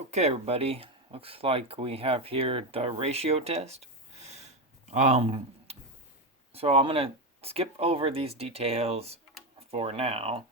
Okay, everybody. Looks like we have here the ratio test. Um, so I'm gonna skip over these details for now,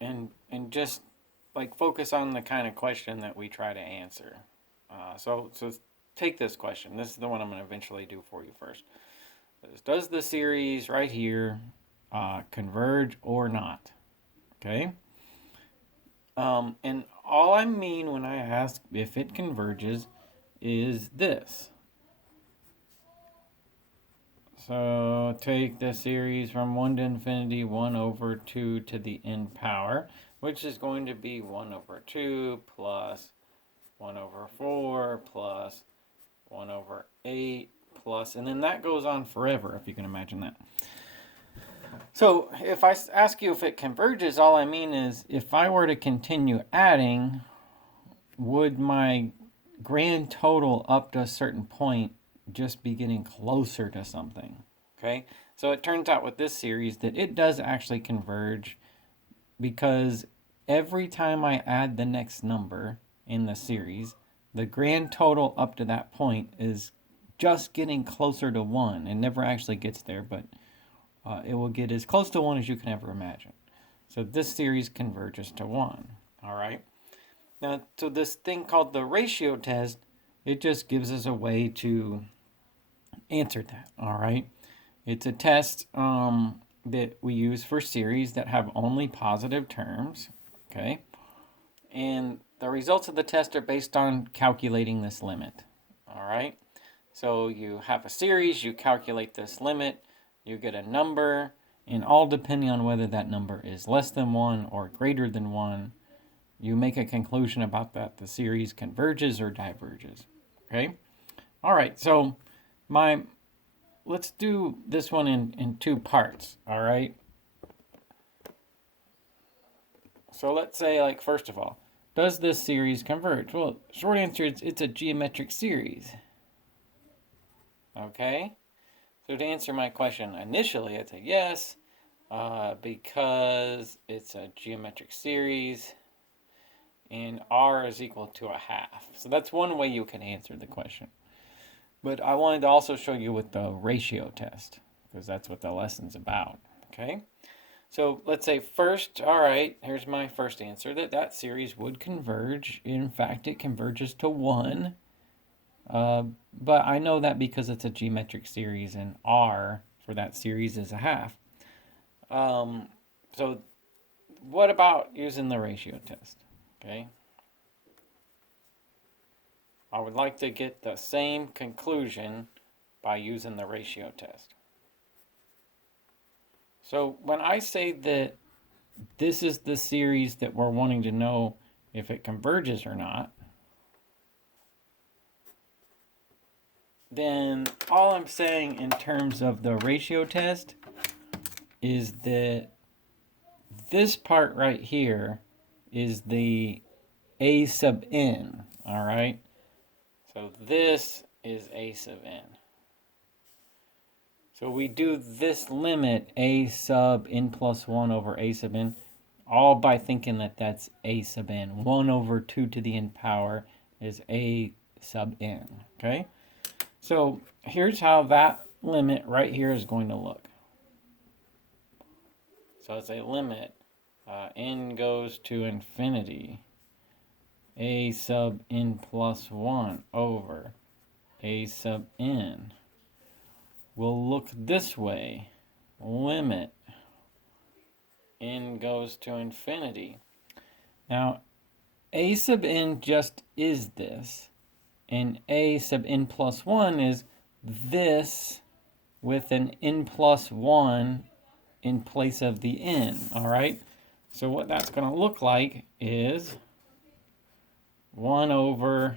and just like focus on the kind of question that we try to answer. So take this question. This is the one I'm gonna eventually do for you first. Does the series right here converge or not? Okay. And all I mean when I ask if it converges is this. So take the series from 1 to infinity, 1 over 2 to the n power, which is going to be 1 over 2 plus 1 over 4 plus 1 over 8 plus, and then that goes on forever, if you can imagine that. So if I ask you if it converges, all I mean is if I were to continue adding, would my grand total up to a certain point just be getting closer to something? Okay, so it turns out with this series that it does actually converge because every time I add the next number in the series, the grand total up to that point is just getting closer to 1. It never actually gets there, but it will get as close to 1 as you can ever imagine. So this series converges to 1. All right. Now, so this thing called the ratio test, it just gives us a way to answer that. All right. It's a test that we use for series that have only positive terms. Okay. And the results of the test are based on calculating this limit. All right. So you have a series, you calculate this limit, you get a number, and all depending on whether that number is less than 1 or greater than 1, you make a conclusion about that the series converges or diverges. Okay? All right, so let's do this one in two parts, all right? So let's say, like, first of all, does this series converge? Well, short answer is it's a geometric series. Okay? So to answer my question initially, I'd say yes, because it's a geometric series and r is equal to a half. So that's one way you can answer the question. But I wanted to also show you with the ratio test, because that's what the lesson's about. Okay? So let's say first, all right, here's my first answer, that series would converge. In fact, it converges to 1. But I know that because it's a geometric series and r for that series is a half. So what about using the ratio test? Okay. I would like to get the same conclusion by using the ratio test. So when I say that this is the series that we're wanting to know if it converges or not, then all I'm saying in terms of the ratio test is that this part right here is the a sub n, all right? So this is a sub n. So we do this limit a sub n plus 1 over a sub n, all by thinking that that's a sub n. 1 over 2 to the n power is a sub n, okay? So here's how that limit right here is going to look. So it's a limit, n goes to infinity, a sub n plus 1 over a sub n will look this way. Limit n goes to infinity. Now, a sub n just is this, and a sub n plus 1 is this with an n plus 1 in place of the n, all right? So what that's going to look like is 1 over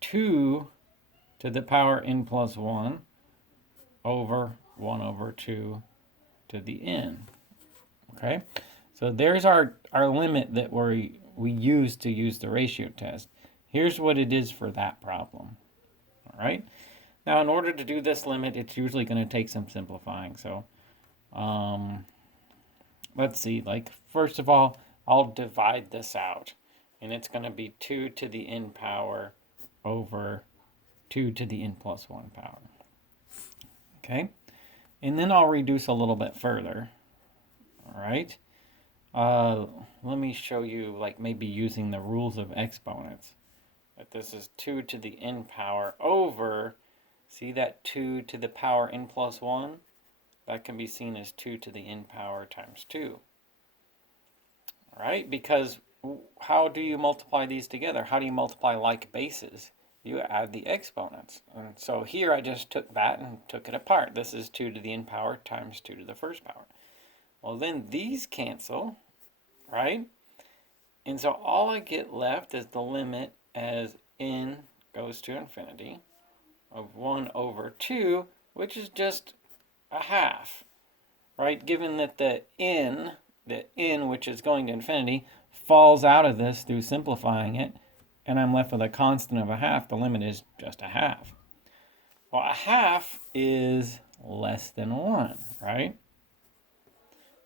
2 to the power n plus 1 over 1 over 2 to the n. Okay? So there's our limit that we use to use the ratio test. Here's what it is for that problem. All right? Now, in order to do this limit, it's usually going to take some simplifying. So let's see. Like, first of all, I'll divide this out. and it's going to be 2 to the n power over 2 to the n plus 1 power. Okay, and then I'll reduce a little bit further. All right, let me show you, like, maybe using the rules of exponents. That this is 2 to the n power over, see that 2 to the power n plus 1? That can be seen as 2 to the n power times 2. All right, because how do you multiply these together? How do you multiply like bases? You add the exponents. And so here I just took that and took it apart. This is 2 to the n power times 2 to the first power. Well, then these cancel, right? And so all I get left is the limit as n goes to infinity of 1 over 2, which is just a half, right? Given that the n, which is going to infinity, falls out of this through simplifying it, and I'm left with a constant of a half, the limit is just a half. Well, a half is less than 1, right?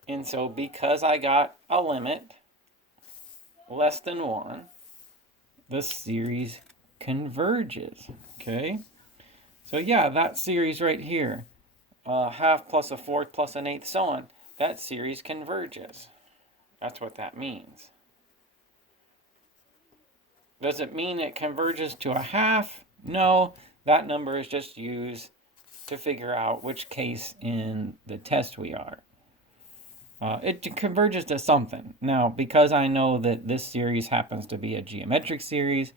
And so because I got a limit less than 1, the series converges, okay? So yeah, that series right here, half plus a fourth plus an eighth, so on, that series converges. That's what that means. Does it mean it converges to a half? No, that number is just used to figure out which case in the test we are. It converges to something. Now, because I know that this series happens to be a geometric series,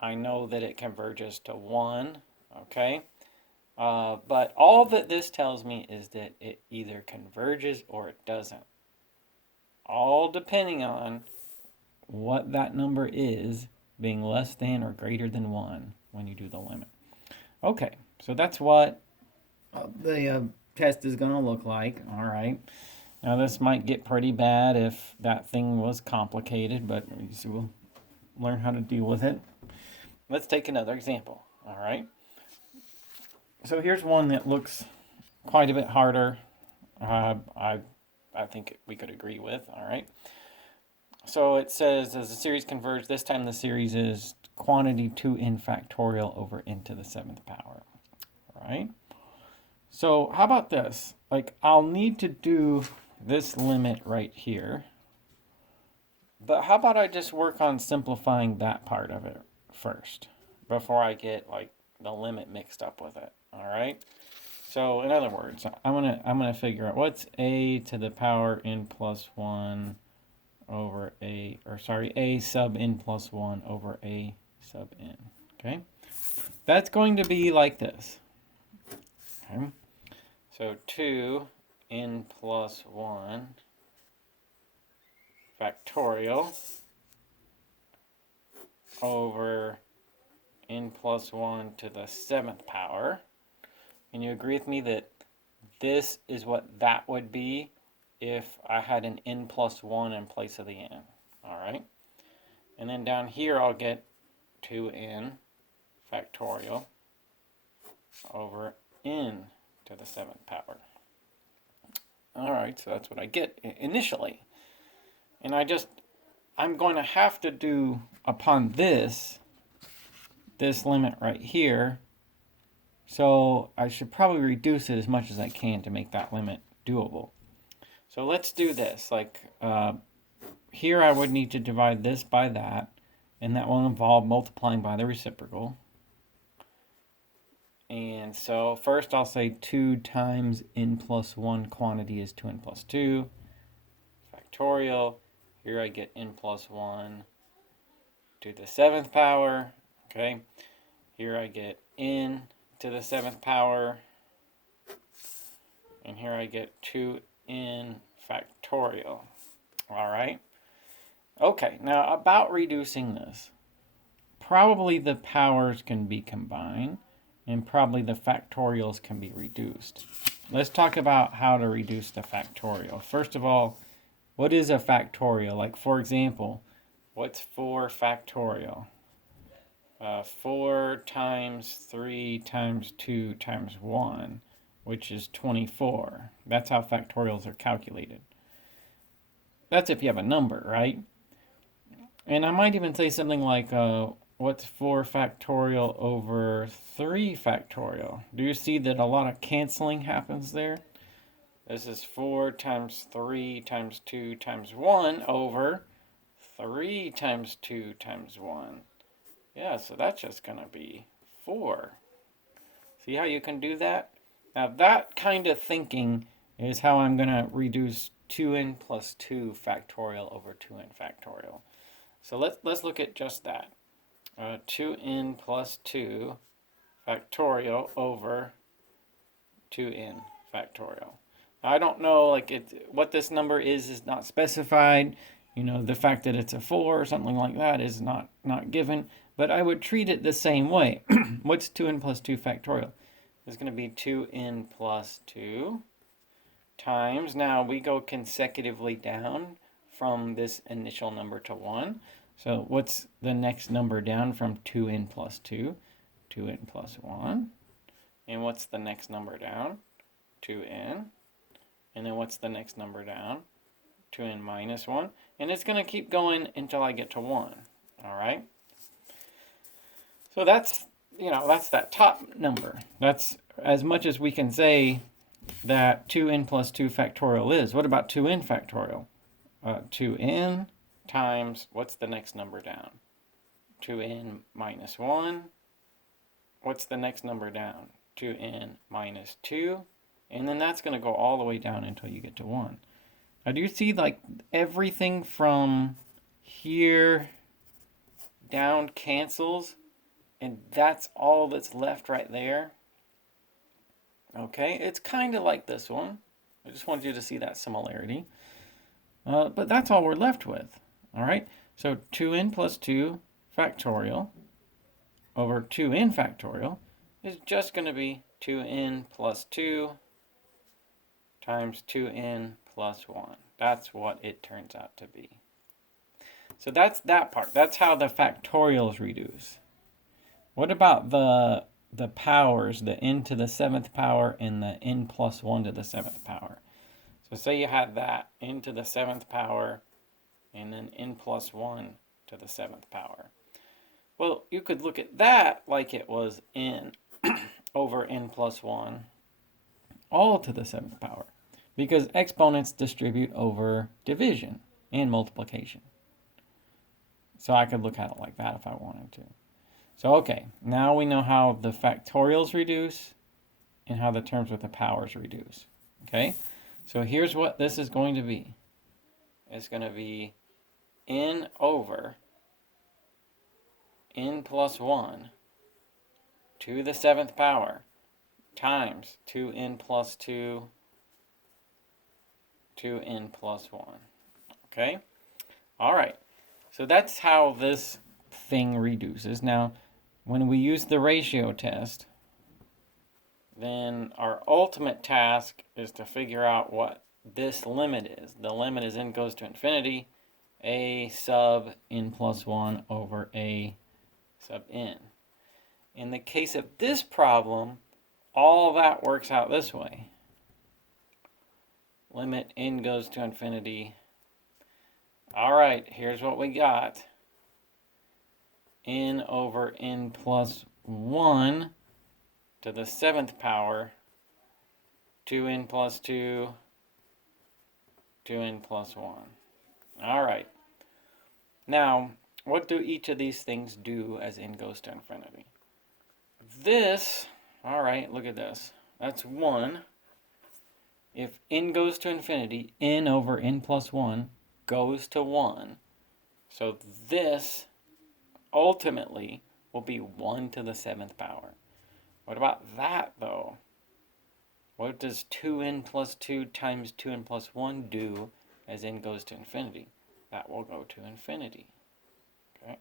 I know that it converges to 1, okay? But all that this tells me is that it either converges or it doesn't. All depending on what that number is, being less than or greater than 1 when you do the limit. Okay, so that's what the test is going to look like. All right. Now this might get pretty bad if that thing was complicated, but we'll learn how to deal with it. Let's take another example. All right. So here's one that looks quite a bit harder. I think we could agree with. All right. So it says, as the series converges, this time the series is quantity 2n factorial over n to the 7th power. All right. So how about this? Like, I'll need to do this limit right here. But how about I just work on simplifying that part of it first before I get, like, the limit mixed up with it. All right. So in other words, I'm gonna figure out what's a to the power n plus 1 over a sub n plus 1 over a sub n. Okay, that's going to be like this. Okay, so 2n plus 1 factorial over n plus 1 to the 7th power. And you agree with me that this is what that would be if I had an n plus 1 in place of the n. All right. And then down here I'll get 2n factorial over n to the 7th power. All right, so that's what I get initially. And I'm going to have to do upon this limit right here. So I should probably reduce it as much as I can to make that limit doable. So let's do this. Like, here I would need to divide this by that, and that will involve multiplying by the reciprocal. And so first I'll say 2 times n plus 1 quantity is 2n plus 2 factorial. Here I get n plus 1 to the 7th power. Okay. Here I get n to the 7th power. And here I get 2n factorial. All right. Okay, now about reducing this. Probably the powers can be combined, and probably the factorials can be reduced. Let's talk about how to reduce the factorial. First of all, what is a factorial? Like, for example, what's 4 factorial? 4 times 3 times 2 times 1, which is 24. That's how factorials are calculated. That's if you have a number, right? And I might even say something like, what's 4 factorial over 3 factorial? Do you see that a lot of canceling happens there? This is 4 times 3 times 2 times 1 over 3 times 2 times 1. Yeah, so that's just going to be 4. See how you can do that? Now that kind of thinking is how I'm going to reduce 2n plus 2 factorial over 2n factorial. So let's look at just that. 2n plus 2 factorial over 2n factorial. Now, I don't know what this number is not specified. You know, the fact that it's a 4 or something like that is not given. But I would treat it the same way. What's 2n plus 2 factorial? It's going to be 2n plus 2 times. Now we go consecutively down from this initial number to 1. So what's the next number down from 2n plus 2? 2n plus 1. And what's the next number down? 2n. And then what's the next number down? 2n minus 1. And it's going to keep going until I get to 1. All right? So that's that top number. That's as much as we can say that 2n plus 2 factorial is. What about 2n factorial? 2n times, what's the next number down? 2n minus 1. What's the next number down? 2n minus 2. And then that's going to go all the way down until you get to 1. Now do you see like everything from here down cancels? And that's all that's left right there. Okay, it's kind of like this one. I just wanted you to see that similarity. But that's all we're left with. All right, so 2n plus 2 factorial over 2n factorial is just going to be 2n plus 2 times 2n plus 1. That's what it turns out to be. So that's that part. That's how the factorials reduce. What about the powers, the n to the 7th power and the n plus 1 to the 7th power? So say you had that n to the 7th power and then n plus 1 to the 7th power. Well, you could look at that like it was n over n plus 1 all to the 7th power, because exponents distribute over division and multiplication. So I could look at it like that if I wanted to. So okay, now we know how the factorials reduce and how the terms with the powers reduce. Okay, so here's what this is going to be. It's going to be n over n plus 1 to the 7th power times 2n plus 2 to n plus 1. Okay? All right. So that's how this thing reduces. Now, when we use the ratio test, then our ultimate task is to figure out what this limit is. The limit is n goes to infinity, a sub n plus 1 over a sub n. In the case of this problem, all that works out this way. Limit n goes to infinity. All right, here's what we got. N over n plus 1 to the 7th power, 2n plus 2, 2n plus 1. All right. Now, what do each of these things do as n goes to infinity? This, all right, look at this. That's 1. If n goes to infinity, n over n plus 1 goes to 1. So this ultimately will be 1 to the 7th power. What about that, though? What does 2n plus 2 times 2n plus 1 do as n goes to infinity? That will go to infinity. Okay.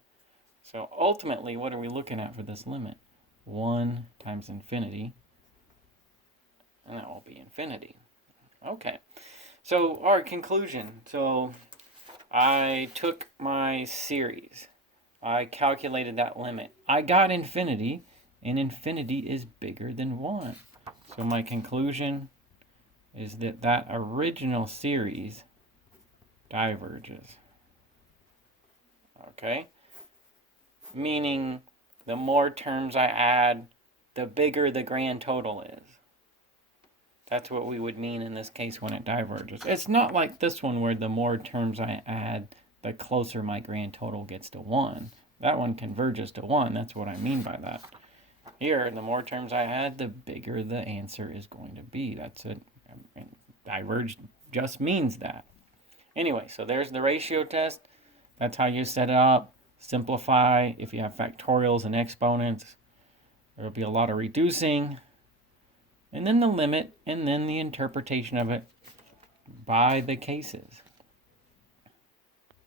So ultimately, what are we looking at for this limit? 1 times infinity, and that will be infinity. Okay. So our conclusion. So I took my series. I calculated that limit. I got infinity, and infinity is bigger than 1. So my conclusion is that that original series diverges. Okay? Meaning the more terms I add, the bigger the grand total is. That's what we would mean in this case when it diverges. It's not like this one where the more terms I add, the closer my grand total gets to 1. That one converges to 1. That's what I mean by that. Here, the more terms I add, the bigger the answer is going to be. That's it. Diverge just means that. Anyway, so there's the ratio test. That's how you set it up. Simplify. If you have factorials and exponents, there will be a lot of reducing. And then the limit, and then the interpretation of it by the cases.